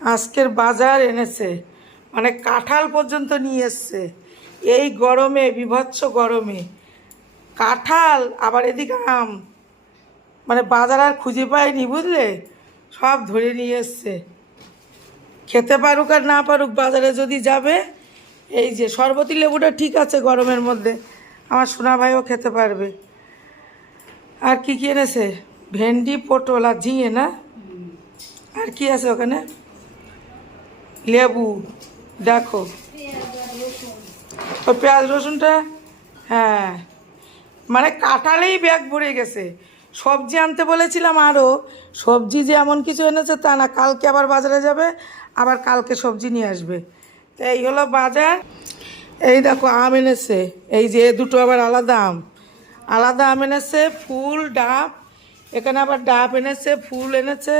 আজকের বাজার এনেছে, মানে কাঁঠাল পর্যন্ত নিয়ে এসছে। এই গরমে, বীভৎস গরমে কাঁঠাল, আবার এদিকে আম, মানে বাজার আর খুঁজে পায়নি, বুঝলে, সব ধরে নিয়ে এসছে। খেতে পারুক আর না পারুক, বাজারে যদি যাবে, এই যে শরবতি লেবুটা ঠিক আছে গরমের মধ্যে, আমার সোনা ভাইও খেতে পারবে। আর কি কি এনেছে? ভেন্ডি, পটল আর ঝিঙে না? আর কি আছে ওখানে? লেবু, দেখো ওই পেঁয়াজ রসুনটা। হ্যাঁ, মানে কাঁঠালেই ব্যাগ ভরে গেছে। সবজি আনতে বলেছিলাম, আরও সবজি যে এমন কিছু এনেছে তা না, কালকে আবার বাজারে যাবে, আবার কালকে সবজি নিয়ে আসবে। তো এই হলো বাজার। এই দেখো আম এনেছে, এই যে দুটো আবার আলাদা আম, আলাদা আম এনেছে, ফুল ডাব, এখানে আবার ডাব এনেছে, ফুল এনেছে।